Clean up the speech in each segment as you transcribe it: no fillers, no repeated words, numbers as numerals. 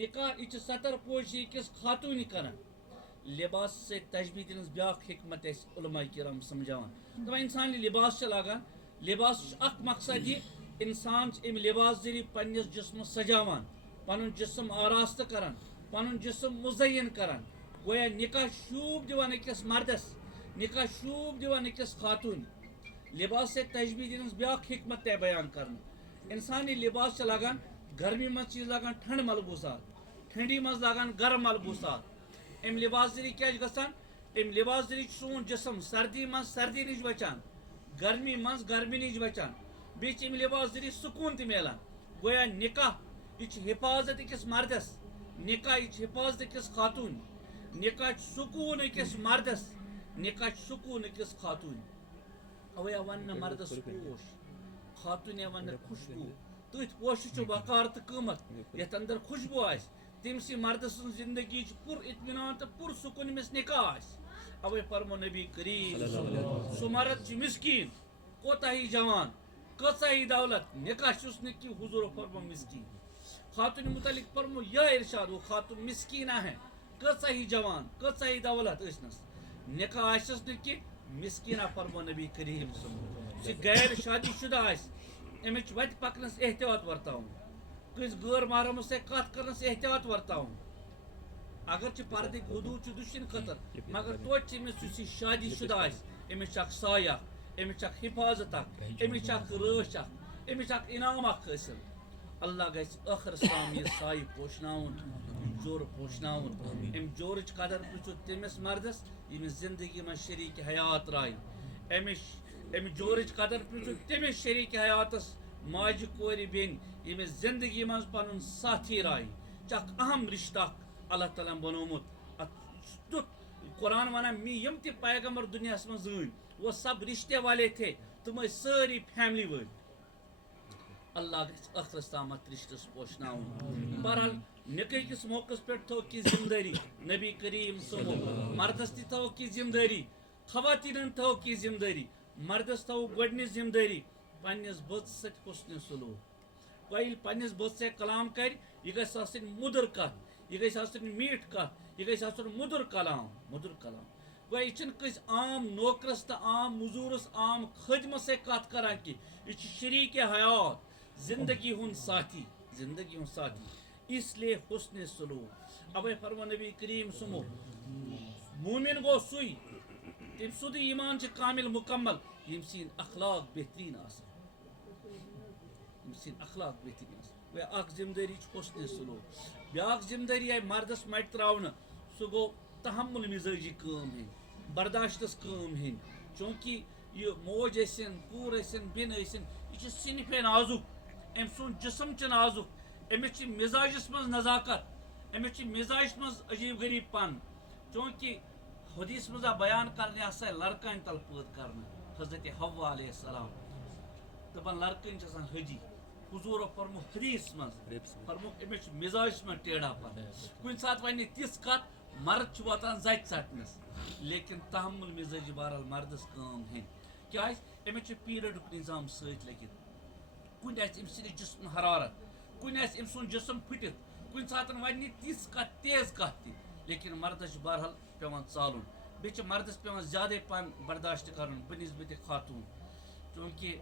نکاح یہ ستر پوشی کس خاتون کران لباس سے تشبیہ دنس بیاکھ حکمت علماء کرام سمجھاوان دپان انسان لباس لاگان لباس اخ مقصد یہ انسان ام لباس ذریعہ پنس جسم سجاوان پن جسم آراستہ کران پن جسم مزین کران گویا نکاح شوب دیوان أکس مردس نکاح شوب دیوان أکس خاتون لباس سے تشبیہ دنس بیاکھ حکمت بیان کرنا انسان یہ لباس لاگان گرمی مز چیز لاگان ٹھنڈ ملبوسات ٹھنڈی مز لاگان گرم ملبوسات ام لباس ذریعہ کیا گژھان ام لباس ذریعہ سون جسم سردی مز سردی نش بچان گرمی مز گرمی نش بچان بیچ ام لباس ذریعہ سکون تہ ملان گویا نکاح یہ حفاظت أکس مردس نکاح یہ حفاظت أکس خاتون نکاح سکون أکس مردس نکاح سکون أکس خاتون اویا ون مردس پوش خاتون ون خوشبو تھی پوش وقار تو قیمت یت اندر خوشبو آس تم سی مرد سن زندگی پر اطمینان تو پر سکون امس نکاح آس اوے فرمو نبی کریم سو مرد مسکین کوتا ہی جوان کچا ہی دولت نکاح چھس نکی حضور فرمو مسکین خاتون متعلق فرمو یا ارشاد وہ خاتون مسکینہ ہے کچا ہی جوان کچا ہی دولت اسنس نکاح آسس نکی مسکینہ فرمو نبی کریم سی غیر شادی شدہ آس امچ وت پکنس احتیاط ورتاؤن کس غیر محرم سے کت کرنس احتیاط ورتاؤن اگرچہ پردہ حدود دشن خطر مگر توتہ امس شادی شدہ آس امس سایہ امس حفاظت امس رٲچھ امس انعام حٲصِل اللہ گژھِ ٲخرس تام یہ سایہ پوشناون جور پوشناون ام جورچ قدر پرژھو تمس مردس یمس زندگی من شریک حیات راے ام جورچ قدر پرژھو تمس شریک حیاتس ماجہ کور بین یمس زندگی من پن ساتھی راے اخ اہم رشتہ اللہ تعالیٰ بنومت قرآن ونان یم تہ پیغمبر دنیا من زین وہ سب رشتے والے تھے تم ساری فیملی ول اللہ گژھِ ٲخرس تام ات رشتس پوشناون بہرحال نکاح کس موقع پہ تھو کی ذمہ داری نبی کریم صبح مردس تہ تھو کی ذمہ داری خواتین تھو کی ذمہ داری مردس تھو گۄڈنِچ ذمہ داری پننس بچ سۭتۍ حسن سلوک گوٚو ییٚلہِ پننس بچ سۭتۍ کلام کرِ یہ گژھِ آسٕنۍ مُدٕر کتھ یہ گژھِ آسٕنۍ میٖٹھ کتھ یہ گژھِ آسُن مُدُر کلام گوٚو یہ چھنہٕ کٲنٛسہِ عام نوکرس تہٕ عام مزوٗرس عام خٲدمس سۭتۍ کتھ کران کینٛہہ یہ چھُ شریٖکِ حیات زندگی ہند ساتھی اس لیے حسن سلوک اوے فرمو نبی کریم سمو مومن گو سوئی تم سود ایمان چھ کامل مکمل یم سین اخلاق بہترین وہ اخ ذمہ داری حسن سلوک بیاکھ ذمہ داری آئی مردس مٹ تراؤن سہ گو تحمل مزاجی کام ہن برداشتس کام ہن چونکہ یہ موج ٲسِن کوٗر ٲسِن بیٚنہِ ٲسِن یہ چھِ صنفے نازک ام سون جسم چھ نازک امس مزاجس من نزاکت امس مزاجس من عجیب غریب پن چونکہ حدیث مز بیان کرنے ہسا لڑکن تل پٲد کرنا حضرت حوا علیہ السلام دپان لڑکن آسان حجی حضور فرمو حدیث مز فرمو امس مزاجس من ٹیڑھا پن کن سات ون تِژھ کت مرد واتان زچ ژٹنس لیکن تحمل مزاجی بہرحال مردس کام ہن کیاز امس پیریڈک نظام ست لگت کن آم سند جسم حرارت کن ام سن جسم پھٹت کن سات ون تِژھ کت تیز کت تہ لیکن مردس بہرحال پیوان ژالن بیٚیہِ مردس پیوان زیادے پہن برداشت کرن بنسبت خاتون چونکہ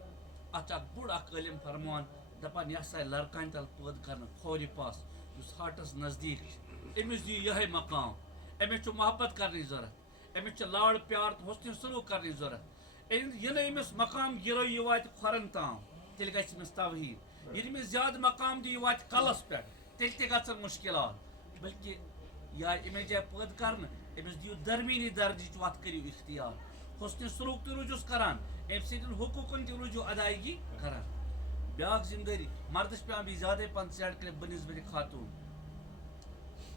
اتھ اخ بوڑ اخ عالم فرمان دپان یہ ہسا لڑکن تل پٲد کرنا کھورِ پاس اس ہارٹس نزدیک امس دِیو یہے مقام امس محبت کرنٕچ ضرورت امس لاڑ پیار تو حسن سلوک کرنٕچ ضرورت یہ امس مقام گرو یہ وات کھۄرن تام تیٚلہِ گژھِ أمِس توحیٖد ییٚلہِ أمِس زیادٕ مقام دی یہِ واتہِ کلس پٮ۪ٹھ تیٚلہِ تہِ گژھن مُشکلات بلکہ یا أمِس جایہِ پٲدٕ کرنہٕ أمِس دِیِو درمیٖنی درجٕچ وتھ کٔرِو اختیار حسنِ سلوک تہِ روٗزِوس کران أمۍ سٕنٛدٮ۪ن حقوٗقن تہِ روٗزِو ادایگی کران بیاکھ ذمہ دٲری مردس پیوان بیٚیہِ زیادے پہن ژیٹ کٔرِتھ بنسبت خاتون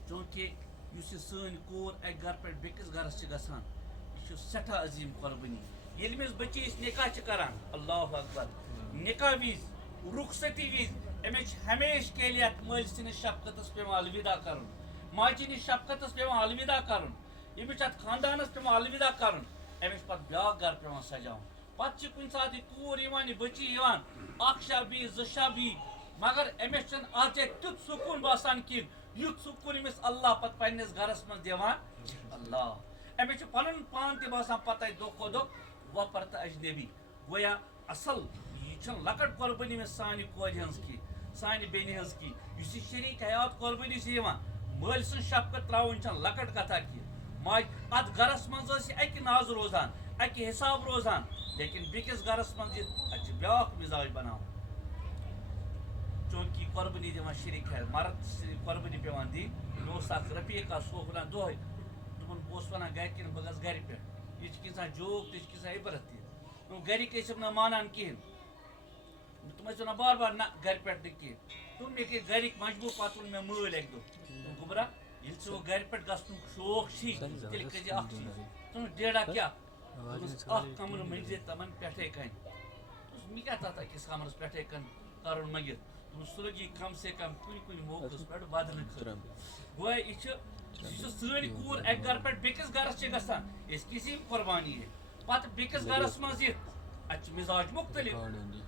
چونکہ یُس یہِ سٲنۍ کوٗر اکہِ گرٕ پٮ۪ٹھ بیٚکِس گرس چھِ گژھان یہِ چھُ سٮ۪ٹھاہ عظیٖم قۄربٲنی ییٚلہِ أمِس بچی أسۍ نکاح چھِ کران اللہ اکبر نکاح وز رخصتی وز امس ہمیشہ کے لیے مل سندس شفقتس پیوان الوداع کرن ماجہ نش شفقتس پیوان الوداع کرن امس ات خاندانس پیوان الوداع کرن امس پتہ بیاکھ گھر پیوان سجاؤن پتہ کن سات یہ کور یہ بچی اخ شب زٕ شب مگر أمِس چھُنہٕ اَتھ جایہِ تیُتھ سکوٗن باسان کِہیٖنۍ یُتھ سکوٗن أمِس اللہ پتہٕ پنٛنِس گرس منٛز دِوان اللہ أمِس چھُ پنُن پان تہِ باسان پتہٕ دۄہ کھۄتہٕ دۄہ وۄپر تہٕ اجنبی گویا اصل یہِ چھُنہٕ لۄکٕٹ قۄربٲنی مےٚ سانہِ کورِ ہٕنٛز کینٛہہ سانہِ بیٚنہِ ہٕنٛز کینٛہہ یُس یہِ شریٖک حیات قۄربٲنی چھِ یِوان مٲلۍ سٕنٛز شفقت ترٛاوٕنۍ چھَنہٕ لۄکٕٹ کتھا کینٛہہ ماجہِ اتھ گرس منٛز ٲس یہِ اکہِ ناز روزان اکہِ حساب روزان لیکن بیٚکِس گرس منٛز یہِ اتہِ چھُ بیٛاکھ مِزاج بناوُن چوٗنٛکہِ قۄربٲنی دِوان شریٖک حیات مرد قۄربٲنی پیٚوان دِنۍ مےٚ اوس اکھ رفیٖق سُہ اوس ونان دۄہے دوٚپُن بہٕ اوسُس ونان گرِکٮ۪ن بہٕ گژھٕ گرِ پٮ۪ٹھ یہِ چھِ کینٛژھا جوک تہِ چھِ کینٛژھا عبرت تہِ گرِکۍ ٲسِم نہٕ مانان کِہیٖنۍ تِم ٲسۍ ونان بار بار نہ گرِ پٮ۪ٹھ نہٕ کِہیٖنۍ دوٚپ مےٚ کہِ گرِکۍ مجبوٗر پتہٕ ووٚن مےٚ مٲلۍ اکہِ دۄہ گوٚبرا ییٚلہِ ژٕ وۄنۍ گرِ پٮ۪ٹھ گژھنُک شوق چھی تیٚلہِ کٔرزِ اکھ چیٖز دوٚپمَس ڈیڈا کیٛاہ دوٚپمَس اکھ کمرٕ مٔنگزِ تِمن پٮ۪ٹھے کنہِ دوٚپمَس مےٚ کیٛاہ تتھ أکِس کمرس پٮ۪ٹھے کَنہِ کرُن مٔنگِتھ دوٚپمَس سُہ لٔگی کم سے کم کُنہِ کُنہِ موقعس پٮ۪ٹھ ودنہٕ خٲطرٕ گویا یہِ چھِ سٲنۍ کوٗر اکہِ گرٕ پٮ۪ٹھ بیٚکِس گرس چھِ گژھان أسۍ کِسی قۄربانی پتہٕ بیٚکِس گرس منٛز یِتھ اتہِ چھُ مِزاج مُختلف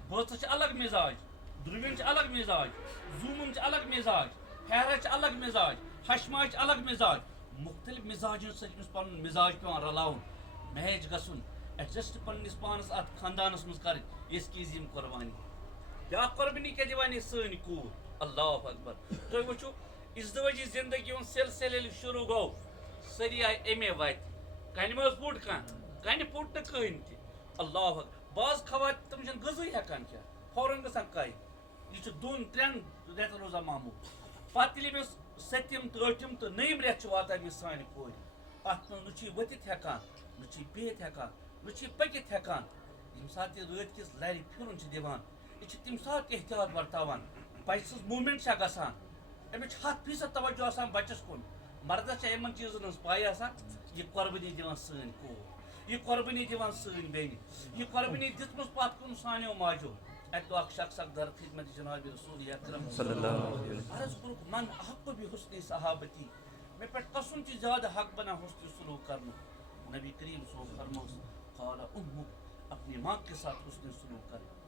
بٲژس چھِ الگ مِزاج دُرٛوِنۍ چھِ الگ مِزاج زوٗمُن چھِ الگ مِزاج پھیرس چھِ الگ مِزاج ہشماج چھِ الگ مِزاج مُختلف مِزاجن سۭتۍ چھُ أمِس پنُن مِزاج پیٚوان رلاوُن میچ گژھُن ایڈجسٹ پننِس پانس اتھ خاندانس منٛز کرٕنۍ یِژھ کِژھ یِم قۄربانی بیٛاکھ قۄربٲنی کیٛاہ دِوان یہِ سٲنۍ کوٗر اللہ اکبر تُہۍ وٕچھِو ازدوٲجی زندگی ہُنٛد سلسلہٕ ییٚلہِ شروٗع گوٚو سٲری آیہِ اَمے وتہِ کنہِ ما ٲس پُٹ کانٛہہ کنہِ پُٹ نہٕ کٕہٕنۍ تہِ اللہ اکبر بعض خواتین تِم چھِنہٕ غذٲے ہٮ۪کان کھٮ۪تھ فوراً گژھان کَے یہِ چھُ 2-3 رٮ۪تن روزان معموٗل پتہٕ ییٚلہِ أمِس 7م تہٕ 8م تہٕ 9م رٮ۪تھ چھِ واتان أمِس سانہِ کورِ اتھ منٛز نہ چھُ یہِ ؤتھِتھ ہٮ۪کان نہ چھُ یہِ بِہِتھ ہٮ۪کان نہ چھُ یہِ پٔکِتھ ہٮ۪کان ییٚمہِ ساتہٕ یہِ رٲتۍ کِس لرِ پھِرُن چھِ دِوان یہِ چھِ تمہِ ساتہٕ احتیاط ورتاوان بچہِ سٕنٛز موٗمینٹ چھےٚ گژھان أمِس چھُ 100% توجہ آسان بچس کُن مردس چھےٚ یِمن چیٖزن ہٕنٛز پاے آسان یہِ قۄربٲنی دِوان سٲنۍ کوٗر یہِ قۄربٲنی دِوان سٲنۍ بیٚنہِ یہِ قۄربٲنی دِژمٕژ پتھ کُن سانیو ماجو اکہِ دۄہ اکھ شخص اکھ در خدمت جناب رسول اکرم عرض کوٚرُکھ من احق بحسن صحابتی مےٚ پٮ۪ٹھ کس سُنٛد چھُ زیادٕ حق بنان حسنِ سلوٗک کرنُک نبی کریم صٲب فرمووُس قال امک اپنی ماں کے ساتھ حسنِ سلوٗک کرٕنۍ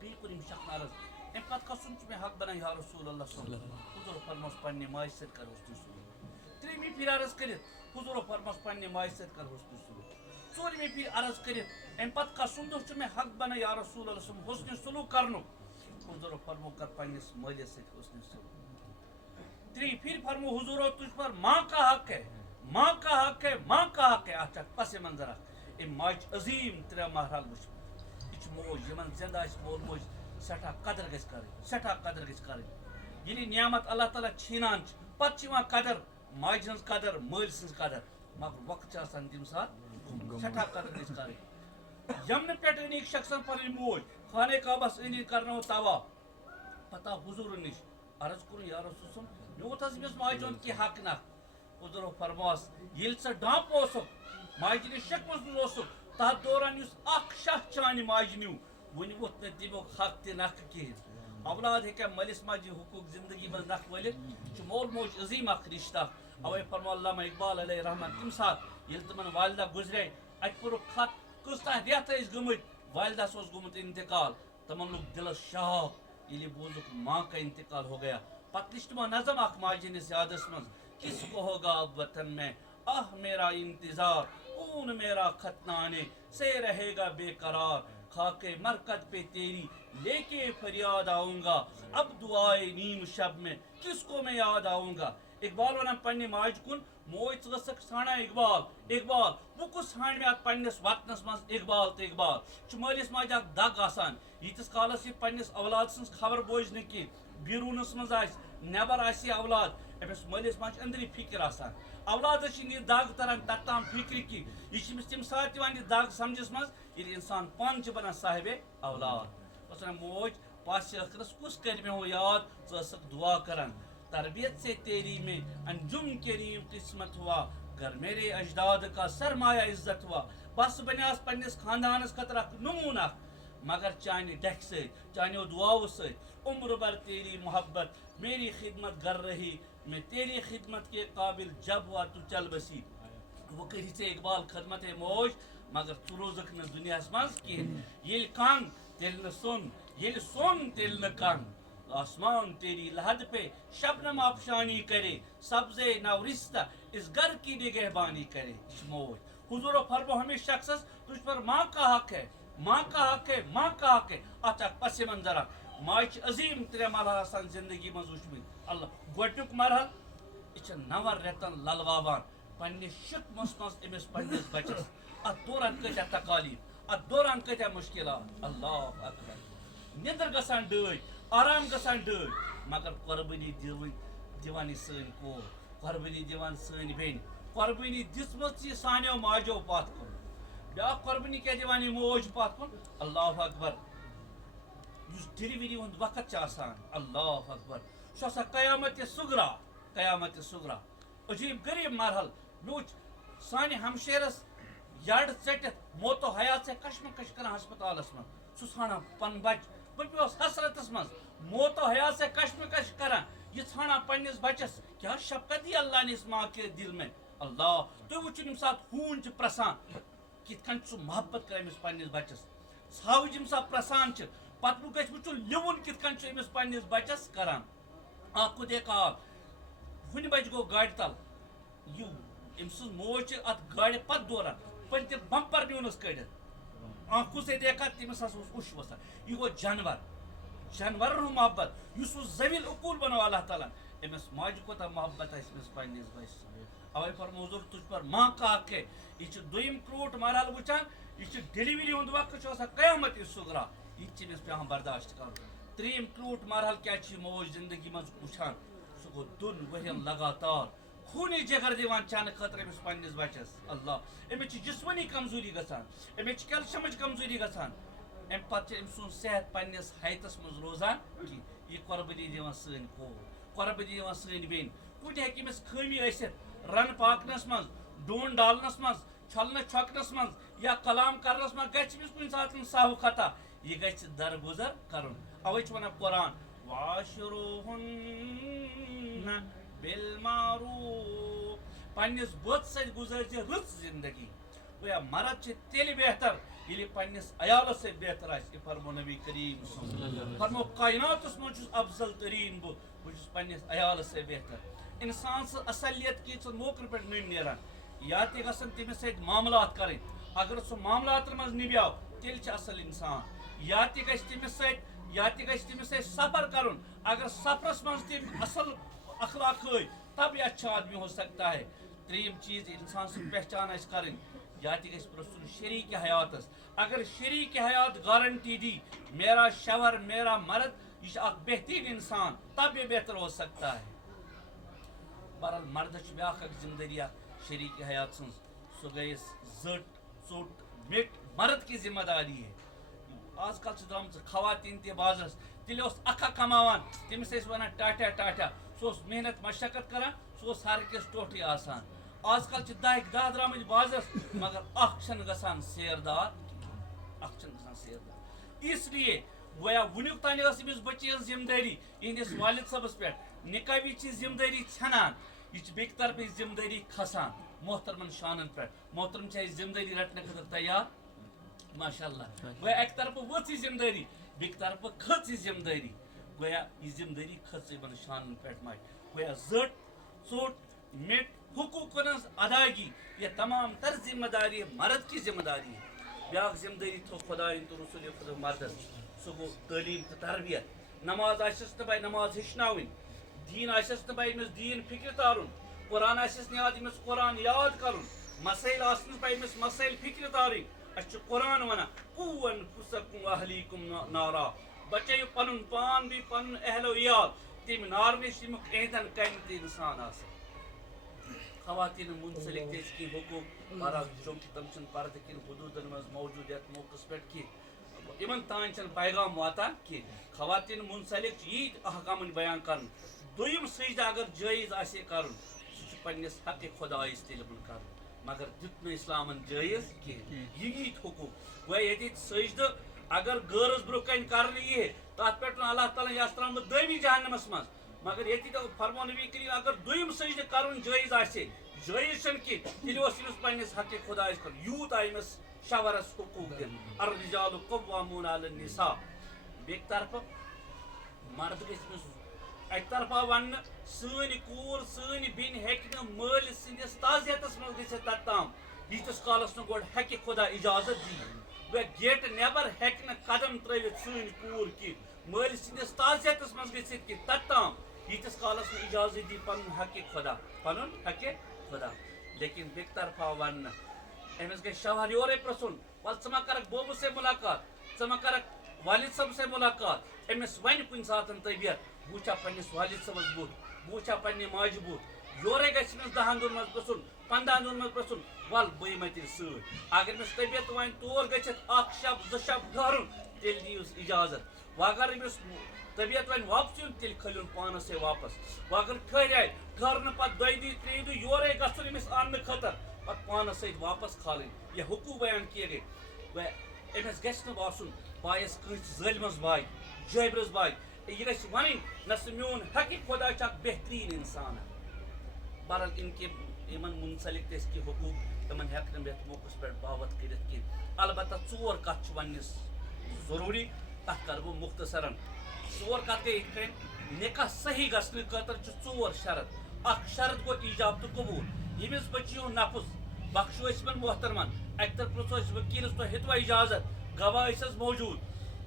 بیٚیہِ کوٚر أمۍ شخصن عرض امہِ پتہٕ کس سُنٛد چھُ مےٚ حق بنان یا رسول اللہ صلی اللہ علیہ وسلم حضوٗر فرمووُس پننہِ ماجہِ سۭتۍ کر حسنِ سلوٗک 3مہِ پھِرِ عرض کٔرِتھ حضوٗرو فرمووُس پننہِ ماجہِ سۭتۍ کر حسنِ سلوٗک 4مہِ پھِرِ عرض کٔرِتھ امہِ پتہٕ کس سُنٛد دۄہ چھُ مےٚ حق بنان یا رسول اللہ صلی اللہ علیہ وسلم حسنِ سلوٗک کرنُک حضوٗرو فرموو کر پننِس مٲلِس سۭتۍ حسنِ سلوٗک 3 پھِرِ فرموو حضوٗرو تُجھ پر ماں کا حق ہے ماں کا حق ہے ماں کا حق ہے اتھ چھُ اکھ پس منظر اکھ أمۍ ماجہِ عظیٖم 3 مرحلہٕ وٕچھمٕتۍ یہِ چھِ موج یِمن زنٛدٕ آسہِ مول موج سٮ۪ٹھاہ قدر گژھِ کرٕنۍ سٮ۪ٹھاہ قدر گژھِ کرٕنۍ ییٚلہِ یہِ نعمت اللہ تعالیٰ چھیٖنان چھِ پتہٕ چھِ یِوان قدر ماجہِ ہٕنٛز قدر مٲلۍ سٕنٛز قدر مگر وقت چھُ آسان تمہِ ساتہٕ سٮ۪ٹھاہ قدر گژھِ کرٕنۍ یمنہٕ پٮ۪ٹھ أنِکھ شخصن پنٕنۍ موج خانہ کعبس أنٛدۍ أنٛدۍ کرنوو طواف پتہٕ آو حضوٗرن نِش عرض کوٚرُن یا رسول صٲب مےٚ ووت حظ أمِس ماجہِ ہُنٛد کینٛہہ حق نکھ حضوٗرو فرمووس ییٚلہِ ژٕ ڈانٛپہٕ اوسُکھ ماجہِ نِش شِکمس منٛز اوسُکھ تتھ دوران یُس اکھ شاہ چانہِ ماجہِ نیوٗ وُنہِ ووٚتھ نہٕ تمیُک حق تہِ نکھٕ کِہیٖنۍ اولاد ہیٚکیا مٲلِس ماجہِ حقوٗق زندگی منٛز نکھٕ وٲلِتھ یہِ چھُ مول موج عظیٖم اکھ رِشتہٕ اکھ اوے فرموو علامہ اقبال علیہ رحمت تمہِ ساتہٕ ییٚلہِ تِمن والدہ گُزرے اتہِ پوٚرُکھ خط کۭژاہ رٮ۪تھ ٲسۍ گٔمٕتۍ والدس اوس گوٚمُت انتقال تِمن لوٚگ دِلس شاک ییٚلہِ بوٗزُکھ ماں کا انتقال ہو گیا پتہٕ لیٚچھ تِمو نظم اکھ ماجہِ ہٕنٛدِس یادس منٛز کس کو ہوگا اب وطن میں آہ میرا انتظار کون میرا خط نہ آنے سے رہے گا بے قرار خاکے مرکت پہ تیری لے کے فریاد آؤں گا اب دعائے نیم شب میں کس کو میں یاد آؤں گا اقبال ونان پننہِ ماجہِ کُن موج ژٕ ٲسکھ ژھانڈان اقبال اقبال وۄنۍ کُس ژھانڈِ مےٚ اتھ پننِس وطنس منٛز اقبال تہٕ اقبال چھُ مٲلِس ماجہِ اکھ دگ آسان ییٖتِس کالس یہِ پننِس اولاد سٕنٛز خبر بوزِ نہٕ کینٛہہ بیروٗنس منٛز آسہِ نٮ۪بر آسہِ یہِ اولاد أمِس مٲلِس ماجہِ چھِ أنٛدری فِکر آسان اولادس چھِنہٕ یہِ دگ تران توٚتام فِکرِ کینٛہہ یہِ چھِ أمِس تمہِ ساتہٕ یِوان یہِ دگ سمجھس منٛز ییٚلہِ انسان پانہٕ چھُ بنان صاحبِ اولاد بہٕ ونان موج پاسہِ ٲخرس کُس کرِ مےٚ وۄنۍ یاد ژٕ ٲسکھ دعا کران تربیت سے تیری میں انجم کریم قسمت ہوا گر میرے اجداد کا سرمایہ عزت ہوا بس بنیاس پننِس خاندانس خٲطرٕ اکھ نموٗنہٕ اکھ مگر چانہِ ڈیٚکہِ سۭتۍ چانیو دعاوو سۭتۍ عمر بھر تیری محبت میری خدمت گر رہی میں تیری خدمت کے قابل جب ہوا تو چل بسی وۄنۍ کٔرِتھ ژےٚ اقبال خدمت ہے موج مگر ژٕ روزکھ نہٕ دُنیاہس منٛز کِہیٖنۍ ییٚلہِ کنٛگ تیٚلہِ نہٕ سۄن ییٚلہِ سۄن تیٚلہِ نہٕ کنٛگ آسمان تیری لحد پہ شبنم آفشانی کرے، سبزے نورستہ اس گھر کی نگہبانی کرے. موج حضور فرمو ہمیں شخصس تجھ پر ماں کا حق ہے، ماں کا حق ہے، ماں کا حق ہے. اتھ پس منظر ماج عظیم ترے مرحلہ آسان زندگی مز وچمت. اللہ گۄڈنیُک مرحل یہ 9 رٮ۪تن للواوان پننس شکمس مز امس پننس بچس. ات دوران کتیا تکالیف، ات دوران کتیا مشکلات. اللہ اکبر. نندر گژھان ڈٲڑۍ، آرام گژھان ڈٲڑۍ، مگر قربٲنی دِوان یہِ سٲنۍ کور، قربٲنی دِوان سٲنۍ بیٚنہِ، قربٲنی دِژمٕژ یہِ سانیو ماجو پتھ کُن. بیٛاکھ قربٲنی کیٛاہ دِوان یہِ موج پتھ کُن. اللہ اکبر. یُس ڈیلؤری ہُنٛد وقت چھُ آسان، اللہ اکبر، سُہ ہسا قیامت صغرا، قیامت صغرا. عجیب غریب مرحل. مےٚ وُچھ سانہِ ہمشیرس یڈ ژٔٹِتھ موتو حیات سے کشمکش کران ہسپتالس منٛز. سُہ ژھانڈان پنُن بچہِ. بہٕ پیوس حسرتس منٛز موتو حیات سے کشمکش کران، یہِ ژھانڈان پننس بچس. کیا شفقت دی اللہ نے اس ماں کے دل میں. اللہ تُہۍ وٕچھِو ییٚمہِ ساتہٕ ہوٗن چھُ پرٛسان کِتھ کٔنۍ چھُ سُہ محبت کران أمِس پننس بچس. ژھاوٕج ییٚمہِ ساتہٕ پرٛسان چھِ پتہٕ گژھِ وٕچھُن لِوُن کِتھ کٔنۍ چھُ أمِس پننس بچس کران. خود ایک آب ہُنہِ بجہِ گوٚو گاڑِ تل. یہِ أمۍ سٕنٛز موج چھِ اتھ گاڑِ پتہٕ دوران پٔتۍ تہِ بمپر نیونس کٔڑِتھ. آنکھوں سے دیکھا تٔمِس ہسا اوس اوٚش وسان. یہِ گوٚو جانور، جانورن ہُنٛد محبت یُس سُہ ذویل عقوٗل بنوو اللہ تعالیٰ. أمِس ماجہِ کوتاہ محبت آسہِ أمِس پننس بچس. اوے فرمو حضور تجھ پر ماں کا حق ہے. یہ چھُ دوٚیِم کرٛوٗٹ مرحل وٕچھان. یہ چھُ ڈیلؤری ہُنٛد وقت چھُ آسان قیامت صغرا. یہ چھُ أمِس پیوان برداشت کرُن. ترٛیٚیِم کرٛوٗٹ مرحل کیٛاہ چھِ یہِ موج زندگی منٛز وٕچھان. سُہ گوٚو 2 ؤرین لگاتار خوٗنی جگر دِوان چانہٕ خٲطرٕ أمِس پننس بچس. اللہ أمِس چھِ جسمٲنی کمزوری گژھان، أمِس چھِ کیلشمٕچ کمزوری گژھان. امہِ پتہٕ چھِ أمۍ سُنٛد صحت پننس حیتس منٛز روزان کینٛہہ. یہِ قۄربٲنی دِوان سٲنۍ کور، قۄربٲنی دِوان سٲنۍ بیٚنہِ. کُنہِ ہیٚکہِ أمِس خٲمی ٲسِتھ رن پاکنس منٛز، ڈوٗن ڈالنس منٛز، چھلنہٕ چھۄکنس منٛز یا کلام کرنس منٛز گژھِ أمِس کُنہِ ساتہٕ سہو خطا. یہِ گژھِ درگُزر کرُن. اوے چھُ ونان قرآن واشروہن بالمعروف. پننس بٔژ سۭتۍ گُزٲرزِ رٕژ زندگی. گویا مرد چھِ تیٚلہِ بہتر ییٚلہِ پننس عیالس سۭتۍ بہتر آسہِ. یہِ فرمو نبی کریم فرمو کائناتس منٛز چھُس افضل تریٖن بہٕ چھُس پننس عیالس سۭتۍ بہتر. انسان سٕنٛز اصلیت کینٛژن موقعن پٮ۪ٹھ نٔنۍ نیران. یا تہِ گژھن تٔمِس سۭتۍ معاملات کرٕنۍ. اگر سُہ معاملاتن منٛز نِبیاو تیٚلہِ چھُ اصل انسان. یا تہِ گژھِ تٔمِس سۭتۍ سفر کرُن. اگر سفرس منٛز تٔمۍ اصل اخلاق ہٲے تب یہ اچھا آدمی ہو سکتا ہے. ترٛیٚیِم چیٖز انسان سٕنٛز پہچان آسہِ کرٕنۍ. یا تہِ گژھِ پرٛژھُن شریٖک حیاتس. اگر شریٖک حیات گارنٹی دی میرا شوہر میرا مرد یہ چھُ اکھ بہترین انسان تب یہ بہتر ہو سکتا ہے. بہرحال مردس چھِ بیاکھ اکھ ذمہ دٲری اکھ شریٖک حیات سٕنٛز. سُہ گٔیس زٔٹ ژوٚٹ مِٹ مرد کی ذمہ داری ہے. آز کل چھِ درٛامژٕ خواتیٖن تہِ بازرس. تیٚلہِ اوس اکھا کماوان تٔمِس ٲسۍ ونان ٹاٹا ٹاٹا. سُہ اوس محنت مشقت کران، سُہ اوس ہر أکِس ٹوٹھٕے آسان. آز کل چھِ 10 درٛامٕتۍ بازرس مگر اکھ چھنہٕ گژھان سیردار، اکھ چھنہٕ گژھان سیردار. اس لیے گویا وُنیُک تانۍ ٲس أمِس بٔچی ہٕنٛز ذمہ دٲری یِہنٛدِس والد صٲبس پٮ۪ٹھ. نکاح وِزِ چھِ ذمہ دٲری ژھٮ۪نان، یہِ چھِ بیٚکہِ طرفٕچ ذمہ دٲری کھسان محترمن شانن پٮ۪ٹھ. محترم چھا یہِ ذمہ دٲری رٹنہٕ خٲطرٕ تیار؟ ماشاء اللہ. گویا اکہِ طرفہٕ ؤژھ یہِ ذمہ دٲری، بیٚکہِ طرفہٕ کھٔژ یہِ ذمہ دٲری. گویا یہِ ذمہ دٲری کھٔژ یِمن شانن پٮ۪ٹھ ماجہِ. گویا زٔٹ ژوٚٹ مِٹ حقوٗقن ہٕنٛز ادائیگی یہ تمام تر ذمہ داری مرد کی ذمہ داری ہے. بیاکھ ذمہ دٲری تھوٚو خۄدایَن تہٕ رسوٗل خۄدا مردس. سُہ گوٚو تعلیٖم تہٕ تربیت. نماز آسٮ۪س نہٕ بھاے نماز ہیٚچھناوٕنۍ، دیٖن آسٮ۪س نہٕ بھاے أمِس دیٖن فکرِ تارُن، قرآن آسٮ۪س نہٕ یاد أمِس قرآن یاد کرُن، مسٲیل آسنَس بھاے أمِس مسٲیل فکرِ تارٕنۍ. اَسہِ چھُ قرآن ونان قُوٗ أنفُسَکُم وَأَہلیٖکُم نارا. بچٲیِو پنُن پان بیٚیہِ پنُن اہل و عیال تَمہِ نارٕ نِش ییٚمیُک ایندھن کَمہِ تہِ اِنسان آسہِ. خواتیٖنن منسلک تہِ ٲسۍ کینٛہہ حقوٗق. بہرحال چوٗنٛکہِ تِم چھِنہٕ پردٕ کِنۍ حدوٗدن منٛز موجوٗد یتھ موقعس پٮ۪ٹھ کینٛہہ، یِمن تانۍ چھنہٕ پیغام واتان کینٛہہ. خواتیٖن منسلک چھِ ییٖتۍ احکامن بیان کرُن. دوٚیِم سجدٕ اگر جٲیز آسہِ کرُن سُہ چھُ پننس حقہِ خۄدایس تیٚلہِ کرُن. مگر دیُت نہٕ اسلامن جٲیز کینٛہہ. یہِ ییٖتۍ حقوٗق. گویا ییٚتہِ سجدٕ اگر غٲرس برونٛہہ کنہِ کرنہٕ ییہِ تتھ پٮ۪ٹھ اللہ تعالیٰ یہِ آسہِ ترٛوومُت دٲمی جہنمس منٛز. مگر ییٚتہِ فرمو نبی کریم اگر دوٚیِم سجدٕ کرُن جٲیز آسہِ، جٲیز چھنہٕ کینٛہہ، تیٚلہِ اوس أمِس پننس حقہِ خۄدایس کرُن. یوٗت آو أمِس شوہرس حقوٗق دِنہٕ. الرجال قوامون علی النساء. بیٚکہِ طرفہٕ مرد گژھِ اکہِ طرفہٕ ون سٲنۍ کوٗر سٲنۍ بیٚنہِ ہیٚکہِ نہٕ مٲلۍ سٕنٛدِس تعزیتس منٛز گٔژھِتھ توٚت تام ییٖتِس کالس نہٕ گۄڈٕ ہیٚکہِ خۄدا اِجازت دی گوٚو گیٹہٕ نٮ۪بر ہیٚکہِ نہٕ قدم ترٲوِتھ سٲنۍ کوٗر کینٛہہ مٲلۍ سٕنٛدِس تعزیتس منٛز گٔژھِتھ کہِ توٚت تام ییٖتِس کالس نہٕ اِجازت دی پنُن حقہِ خۄدا پنُن حقہِ خۄدا لیکن بیٚکہِ طرفہٕ وننہٕ أمِس گژھِ شوہر یورے پرژھُن وَلہٕ ژٕ ما کرکھ بوبہٕ سۭتۍ مُلاقات ژٕ ما کرکھ والد صٲب سۭتۍ مُلاقات أمِس وَنہِ کُنہِ ساتہٕ طبیعت بہٕ وٕچھا پننِس والد صٲبس بُتھ بہٕ وٕچھا پننہِ ماجہِ بُتھ یورے گژھِ أمِس 10 دۄہن منٛز پرژھُن 15 دۄہن منٛز پرژھُن وَلہٕ بہٕ یِمے تیٚلہِ سۭتۍ اگر أمِس طبیعت وَنہِ تور گٔژھِتھ 1 شب 2 شب ٹھہرُن تیٚلہِ دِیوُس اِجازت وۄنۍ اگر أمِس طبیعت وَنہِ واپس یُن تیٚلہِ کھٔلِن پانس سۭتۍ واپس وۄنۍ اگر ٹھہرے ٹھہرنہٕ پتہٕ 2 دۄہہِ 3 دۄہہِ یورے گژھُن أمِس اننہٕ خٲطرٕ پتہٕ پانس سۭتۍ واپس کھالٕنۍ یہِ حقوٗق بیان کیے گٔے أمِس گژھِ نہٕ باسُن بایس کٲنٛسہِ ظٲلمس باے جٲبرس باے یہِ گژھِ وَنٕنۍ نہ سا میون حقہِ خۄدا چھُ اکھ بہتریٖن اِنسان بہرحال اِن کے یِمن مُنسلِک تہِ ٲسۍ کینٛہہ حقوٗق تِمن ہٮ۪کہٕ نہٕ بہٕ یتھ موقعس پٮ۪ٹھ باوت کٔرِتھ کینٛہہ البتہ 4 کتھٕ چھِ وننِس ضروٗری تتھ کرٕ بہٕ مُختصرن 4 کتھٕ گٔے یِتھ کٔنۍ نِکاح صحیح گژھنہٕ خٲطرٕ چھِ 4 شرط اکھ شرط گوٚو ایٖجاب تہٕ قبوٗل ییٚمِس بٔچی ہُنٛد نفظ بخشو ٲسۍمن محترمن اکہِ طرفہٕ پرٛژھو أسۍ ؤکیٖلس تُہۍ ہیٚتوا اِجازت گواہ ٲسۍ حظ موجوٗد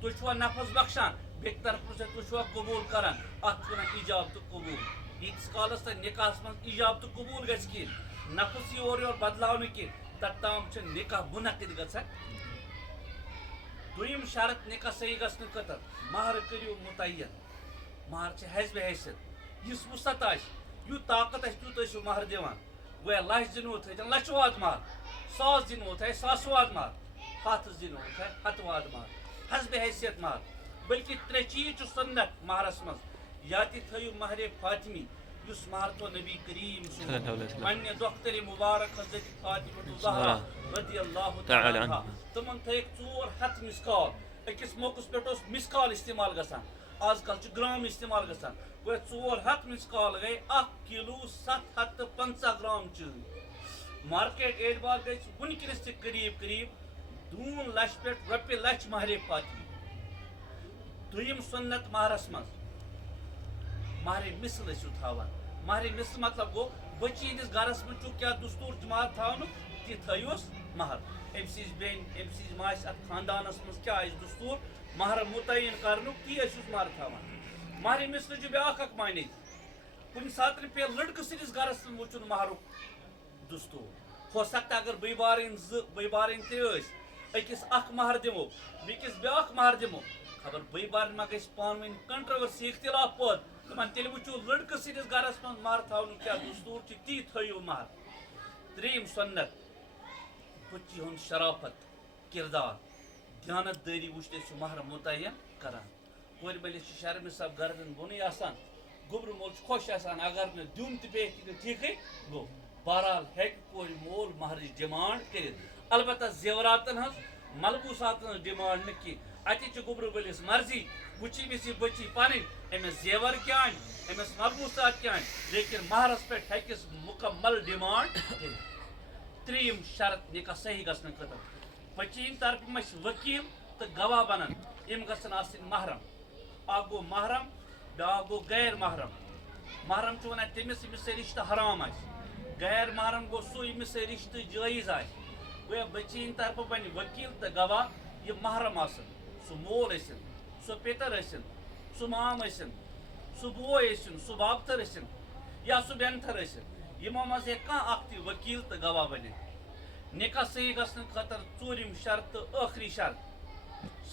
تُہۍ چھُوا نفظ بخشان بیٚکہِ طرفہٕ پرٛژھو تُہۍ چھُوا قبوٗل کران اتھ چھِ ونان ایٖجاب تہٕ قبوٗل ییٖتِس کالس تۄہہِ نِکاحس منٛز ایٖجاب تہٕ قبوٗل گژھِ کینٛہہ نفظ یی اورٕ یورٕ بدلاونہٕ کینٛہہ توٚت تام چھُ نِکاح مُنعقد گژھان دوٚیِم شرط نِکاح صحیح گژھنہٕ خٲطرٕ مہر کٔرِو مُتعین مہر چھِ حسبِ حیثیت یُس وُسعت آسہِ یوٗت طاقت آسہِ تیوٗت ٲسِو مہر دِوان گویا 1,00,000 زینوٕ تھٲیتن لچھٕ واد مہر 100 زینوٕ تھاے 100 واد مہر 100 زینوٕ تھاے 100 واد مہر حسبِ حیثیت مہر بلکہ 3 چیٖز چھُ سُنت مہرس منٛز یا تہِ تھٲیِو مہرِ فاطمی یُس مہر تھوٚو نبی کریم پننہِ دۄخترِ مُبارک حضرت فاطمہ الزہرا رضی اللہ تعالیٰ عنہا تِمن تھٲیِکھ 400 مِسکال أکِس موقعس پٮ۪ٹھ اوس مِسکال استعمال گژھان آز کل چھُ گرام استعمال گژھان گوٚو 400 مِسکال گٔے 1 کِلوٗ 750 گرام چیٖز مارکیٹ اعتبار گژھِ وُنکیٚنس تہِ قریٖب قریٖب 2 لچھ پٮ۪ٹھ رۄپیہِ لچھ مہرِ فاطمی دوٚیِم سُنت مہرس منٛز مہرِ مِثل ٲسِو تھاوان مہرِ مِثل مطلب گوٚو بٔچی ہٕنٛدِس گرس منٛز چھُ کیٛاہ دستوٗر جماعت تھاونُک تہِ تھٲیوس مہر أمۍ سٕنٛز بیٚنہِ أمۍ سٕنٛز ماسہِ اتھ خاندانس منٛز کیٛاہ آسہِ دستوٗر مہر مُتعین کرنُک تی ٲسِوس مہر تھاوان مہرِ مِثلہٕ چھُ بیٛاکھ اکھ معنے کُنہِ ساتہٕ پیٚیہِ لڑکہٕ سٕنٛدِس گرس منٛز وٕچھُن مہرُک دستوٗر ہو سکتا اگر بٔے بارٕنۍ 2 بٔے بارٕنۍ 3 ٲسۍ أکِس اکھ مہر دِمو بیٚکِس بیٛاکھ مہر دِمو خبر بٔے بارٕنۍ ما گژھِ پانہٕ ؤنۍ کنٹروؤرسی اختِلاف پٲدٕ دپان تیٚلہِ وٕچھِو لڑکہٕ سٕنٛدِس گرس منٛز مہر تھاونُک کیٛاہ دستوٗر چھُ تی تھٲیِو مہر 3یِم سُنت بٔچی ہُنٛد شرافت کِردار دیانت دٲری وٕچھِتھ ٲسِو مہر مُتعین کران کورِ مٲلِس چھِ شرمہِ سب گردن بۄنٕے آسان گوٚبرٕ مول چھُ خۄش آسان اگر نہٕ دیُن تہِ پیٚیہِ تہِ ٹھیٖکھٕے گوٚو بہرحال ہیٚکہِ کورِ مول مہرٕچ ڈِمانڈ کٔرِتھ البتہ زیوراتن ہٕنٛز ملبوٗساتن ہٕنٛز ڈِمانڈ نہٕ کینٛہہ اَتہِ چھِ گوٚبرٕ وٲلِس مرضی وٕچھِ أمِس یہِ بٔچی پنٕنۍ أمِس زیور کیٛاہ اَنہِ أمِس ملبوٗسات کیٛاہ اَنہِ لیکن مہرس پٮ۪ٹھ ہیٚکٮ۪س مُکمل ڈِمانڈ کٔرِتھ 3یِم شرط نِکاح صحیح گژھنہٕ خٲطرٕ بٔچی ہٕنٛدِ طرفہٕ ما چھِ ؤکیٖل تہٕ گواہ بنان یِم گژھن آسٕنۍ محرم اکھ گوٚو محرم بیٛاکھ گوٚو غیر محرم محرم چھُ ونان تٔمِس ییٚمِس سۭتۍ رِشتہٕ حرام آسہِ غیر محرم گوٚو سُہ ییٚمِس سۭتۍ رِشتہٕ جٲیِز آسہِ گویا بٔچی ہٕنٛدِ طرفہٕ بنہِ ؤکیٖل تہٕ گواہ یِم محرم آسن سُہ مول ٲسِن سُہ پِتر ٲسِن سُہ مام ٲسِن سُہ بوے ٲسِن سُہ بابتھٕر ٲسِن یا سُہ بیٚنتھٕر ٲسِن یِمو منٛز ہیٚکہِ کانٛہہ اکھ تہِ ؤکیٖل تہٕ گواہ بٔنِتھ نِکاح صحیح گژھنہٕ خٲطرٕ 4یِم شرط تہٕ ٲخری شرط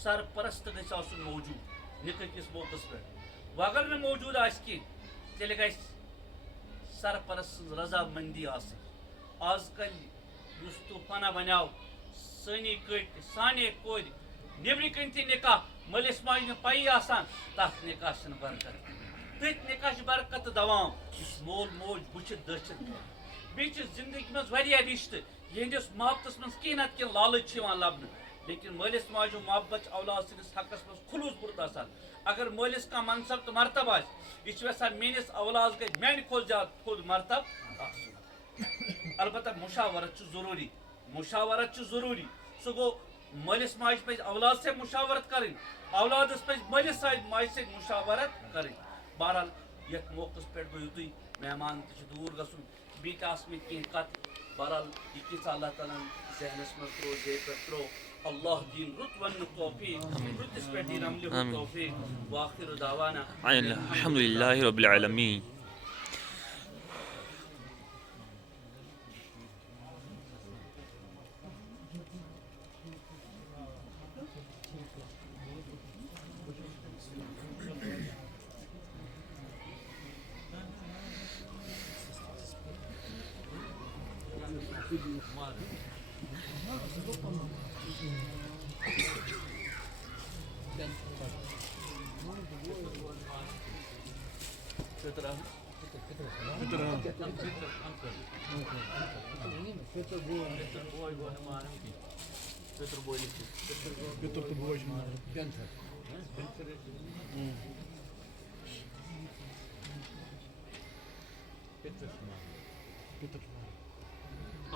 سرپرست گژھِ آسُن موجوٗد نِکاح کِس موقعس پٮ۪ٹھ وۄنۍ اگر نہٕ موجوٗد آسہِ کینٛہہ تیٚلہِ گژھِ سرپرست سٕنٛز رضامنٛدی آسٕنۍ آز کل یُس طوٗفانا بنیو سٲنی کٔٹۍ سانے کورِ نیٚبرِ کِنۍ تہِ نِکاح مٲلِس ماجہِ نہٕ پَیی آسان تتھ نِکاح چھِنہٕ برکت تٔتھۍ نِکاح چھِ برکت تہٕ دوام یُس مول موج وٕچھِتھ دٔچھِتھ بیٚیہِ چھِ زندگی منٛز واریاہ رِشتہٕ یِہنٛدِس محبتس منٛز کینٛہہ نتہٕ کینٛہہ لالٕچ چھِ یِوان لبنہٕ لیکن مٲلِس ماجہِ ہُنٛد محبت چھُ اولاد سٕنٛدِس حقس منٛز خلوٗص بُرت آسان اگر مٲلِس کانٛہہ منصب تہٕ مرتب آسہِ یہِ چھُ یژھان میٲنِس اولادس گژھِ میانہِ کھۄتہٕ زیادٕ تھوٚد مرتب آسُن البتہ مُشاورت چھُ ضروٗری سُہ گوٚو مالس ماج پہ اولاد سے مشاورت کریں اولادس پہ مالس ماج سے مشاورت کریں بہرحال یتھ موقع پہ گیو تھی مہمان تہ دور گھن بیت آس میں کی کت بہرحال یہ کیژ اللہ تعالیٰ ذہنس من ترو ذہن پہ ترو اللہ دین رت ون توفیق رتس پہ دین عمل توفیق واخر دعوانا الحمد للہ رب العالمین.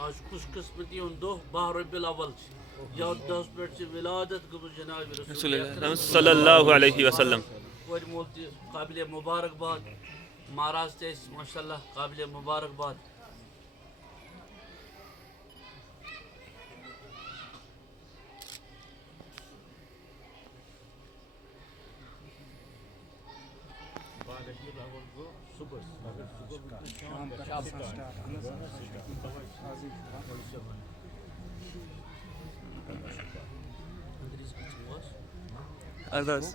آج خوش قسمتی ہند دہ 12 ربیع الاول یتھ دہس پہ ولادت گمت جناب رسول اللہ صلی اللہ علیہ وسلم. کور مول تہ قابل مبارکباد مہراز تہ ماشاء اللہ قابل مبارکباد. ارداز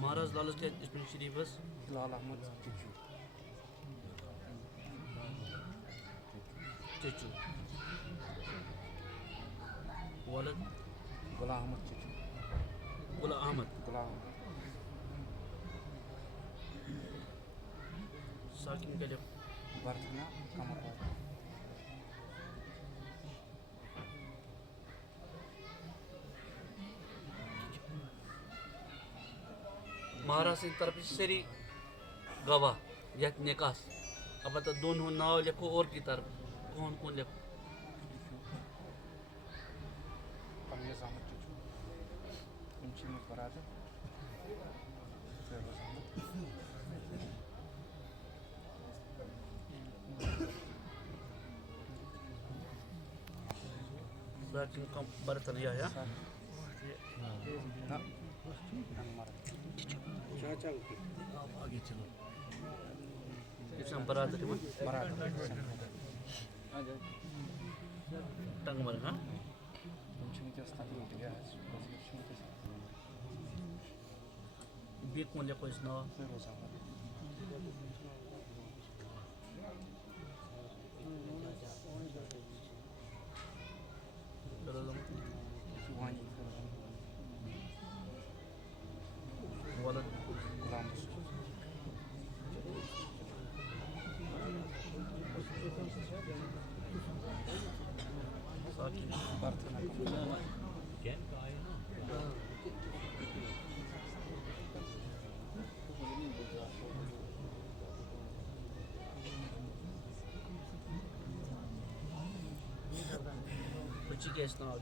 مہراز لالس کیا اسم شریفس لال احمد چچو چچو ولد غلام احمد چچو غلام احمد غلام احمد ساکن کلب برتنا کمر آباد مہراز سند طرف سری گواہ یتھ نکاح البتہ دون ہند ناو لکھو اور کی طرف کون کون لکھو پرویز احمد چچو تم چھ مجھ برادر فیروز احمد ساکن کم برتن یا نہ اسم برادر برادر ٹنگ مر ہاں تم چھ مجھ استقبال دیا بیت کون لکھو اس ناو فیروز احمد وانی فیروز احمد ولد غلام رسول ساکن برتنا بچی کیا اس ناو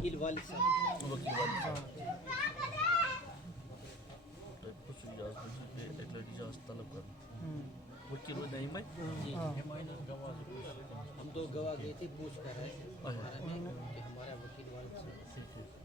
وکیل والد صاحب وکیل والد صاحب اجازت طلب کرنا وکیل نہیں میں ہم 2 گواہ گئے تھے پوچھ کر رہے کہ ہمارا وکیل والد صاحب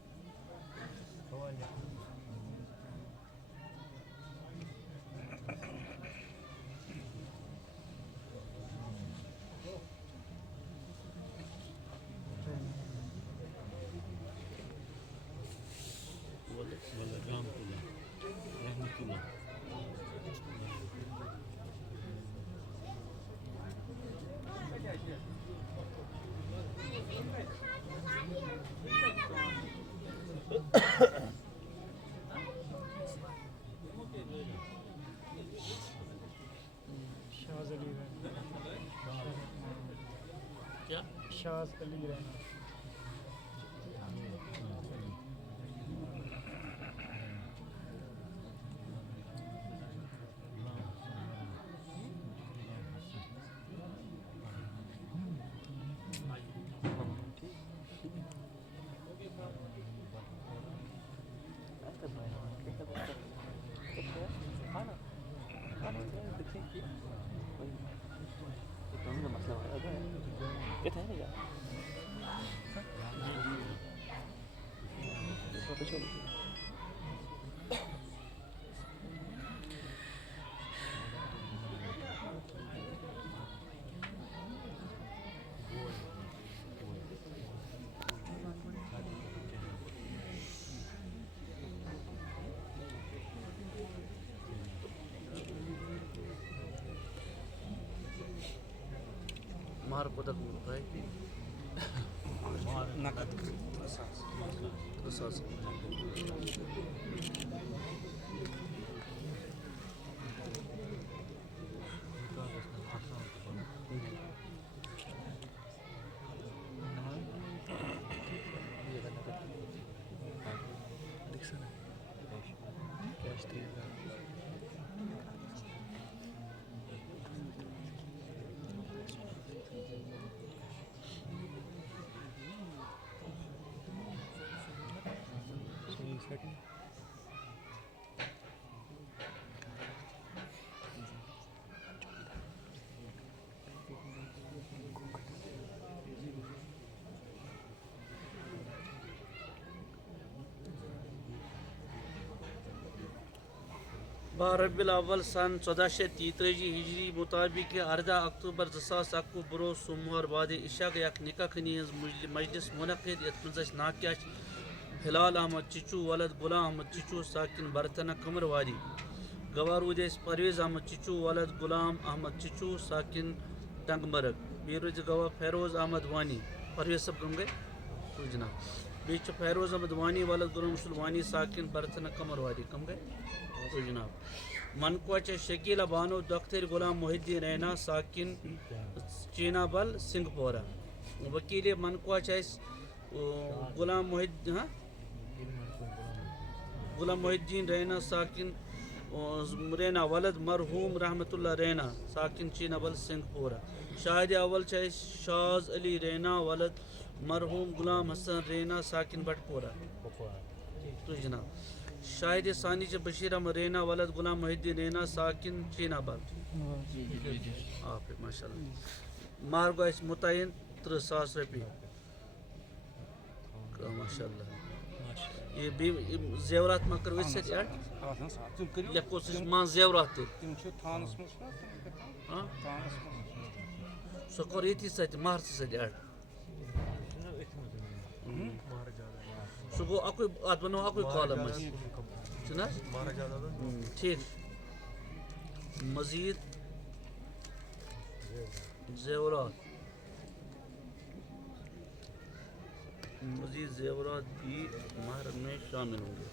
کیا شاز علی رحمہ مار کو تک ہے نقد رساس ربی الاول سن 1433 ہجری مطابق 18 اکتوبر 2001 بروس سوموار بعد عشاء یک نکاح خنی مجلس منعقد یت منز ناکہ ہلال احمد چچو ولد غلام احمد چچو ساکن برتنہ کمر وادی گواہ رود پرویز احمد چچو ولد غلام احمد چچو ساکن ٹنگ مرگ بی روز گواہ فیروز احمد وانی پرویز صاحب کم گئے تو جناب بیچ فیروز احمد وانی ولد غلام رسول وانی ساکن برتنہ کمر وادی کم گئے تو جناب منکوچ شکیلہ بانو دختر غلام محی الدین رینا ساکن چینا بل سنگھ پورہ وکیل منکوچ غلام غلام محی الدین رینا ساکن رینا ولد مرحوم رحمت اللہ رینا ساکن چینا بل سنگھ پورہ شاہد اول شاز علی رینا ولد مرحوم غلام حسن رینا ساکن بٹ پورہ تو جناب شاہد ثانی بشیر احمد رینا ولد غلام محی الدین رینا ساکن چینا بل آپ ماشاء اللہ مار گو اس متعین 30,000 روپیہ ماشاء اللہ یہ زیورات ما کرو اس سے ایڈ یا کوشش مان زیورات سو کر یہ سات مہر سے ایڈ سو گو اکوئی ات بنو اکوئی کالم چھنا ٹھیک مزید زیورات بھی مہر میں شامل ہوں گے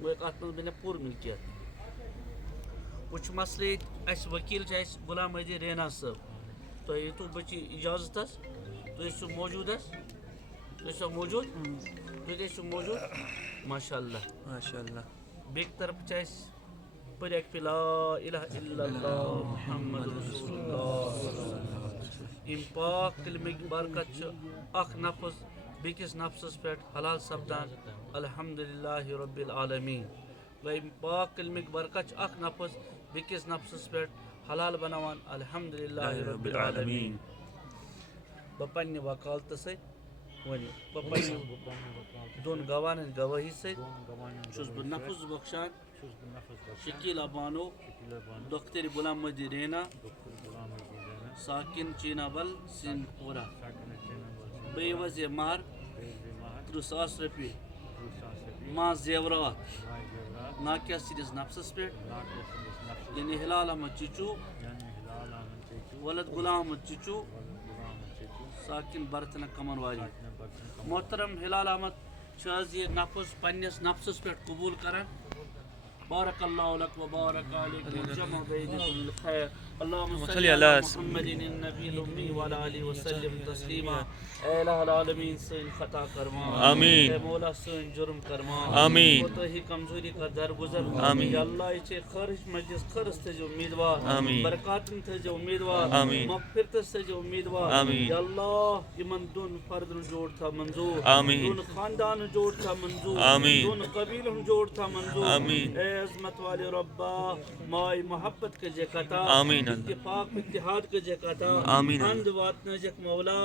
وہ ایک ات میں پور ملکیت کچھ مسئلے اس وکیل غلام محی الدین رینا صاحب تو یہ تو بچی اجازت تو موجود تو موجود ماشاء اللہ بیک طرف پڑھ لا الہ الا اللہ محمد رسول اللہ ام پاک کلمک برکت اخ نفس بیکس نفسس پہ حلال سپدان الحمدللہ رب العالمین ام پاک کلمک برکت اخ نفس بیکس نفسس پہ حلال بنوان الحمدللہ رب العالمین بپنہ وکالت ست ون دون گواہن گواہی ست بہ نفس بخشان شکیلا بانو دختر غلام مجید رینا ساکن چینا بل سن پورہ بے وضع مہر 30,000 رۄپیہِ ما زیورات ناکیہ سِدِس نفسس پہ یعنی ہلال احمد چچو ولد غلام احمد چچو ساکن برتنہ کمن والی محترم ہلال احمد یہ نفس پنس نفسس پہ قبول کران بارک اللہ لک و بارک علیکم جمع بینکم الخیر اللہم صلی علی محمد النبی الامی وعلی آلہ وسلم تسلیما اے الہ العالمین سن خطا کرما آمین اے مولا سن جرم کرما آمین کوتاہی کمزوری کا درگزر آمین یا اللہ یہ خرش مجلس خرس تھے جو امیدوار آمین برکاتن تھے جو امیدوار آمین مغفرتس تھے جو امیدوار آمین یا اللہ یمن دون فردن جوڑ تھا منظور آمین دون خاندان جوڑ تھا منظور آمین دون قبیل جوڑ تھا منظور آمین اے عظمت والے ربا مائی محبت کے جکتا آمین اتفاق اتحاد کے جکتا آمین حمد واتنا جک مولا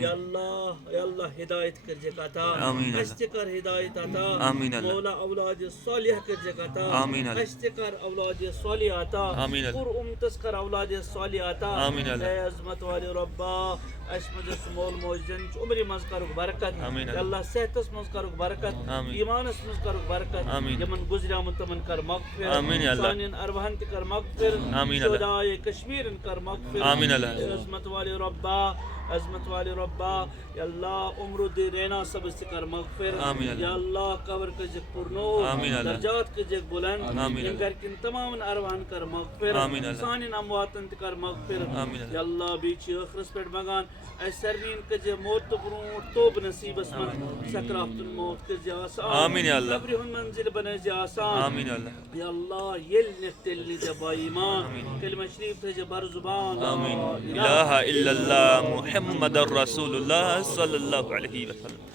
یا اللہ ہدایت کر جکتا آمین اشتکر ہدایت عطا آمین مولا اولاد صالح کر جکتا آمین اشتکر اولاد صالح عطا آمین پر تذکر اولاد صالح عطا آمین اے عظمت والے ربا مجھے مول موج دن عمری مز کرک برکت یا اللہ صحتس مز کرک برکت ایمانس مز کرک برکت یمن گزریامن تمن کر مغفر سانین ارواحن تہ کر مغفر شہدائے کشمیرن کر مغفر عظمت والے ربا عظمت والے ربا یا اللہ عمر دی رینا سب سے کر مغفر یا اللہ قبر کے جگ پرنور درجات کے جگ بلند ان گھر کن تمام ارواحن کر مغفر سانین امواتن تہ کر مغفر یا اللہ بیچ اخرس پہ مگان سرنین کے جے موت تو برونٹ توب نصیب اسمن سکرافت الموت کے جے آسان قبر ہن منزل بنے جے آسان یا اللہ یل نفتل لی جے با ایمان کلمہ شریف تھے جے بر زبان الہ الا اللہ محمد رسول اللہ صلی اللہ علیہ وسلم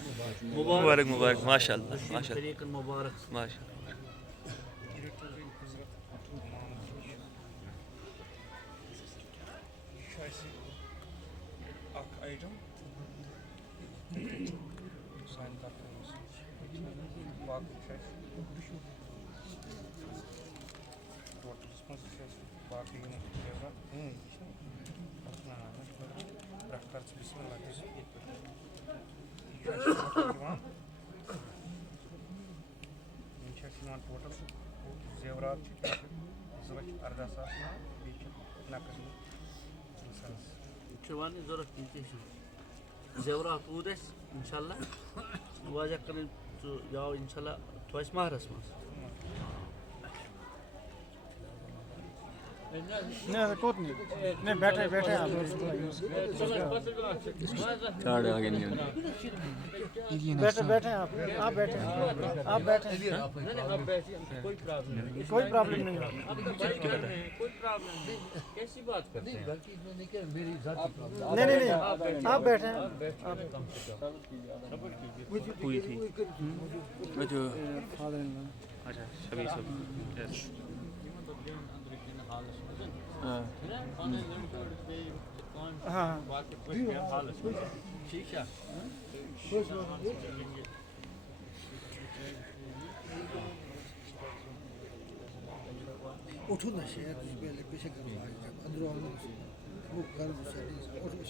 مبارک مبارک ماشاء اللہ ماشاء اللہ مبارک ماشاء اللہ آئٹم سان باقی ٹوٹلس مز باقی رفتار بسم اللہ ٹوٹل زیورات 2,18,000 نقد شوانی ضرورت کینٛہہ زیورات اوٗد اَسہِ اِنشاءاللہ واریاہ کَرٕنۍ ژٕ یاو اِنشاءاللہ تھوٚو اَسہِ مہرَس منٛز نہیں ٹوٹ نہیں بیٹھے بیٹھے آپ بیٹھے بیٹھے آپ بیٹھے آپ بیٹھے کوئی پرابلم نہیں نہیں نہیں آپ بیٹھے ہوئی تھی جو ہاں اٹھو نا شہر پہلے پیچھے کرو اندروں وہ گھر اٹھو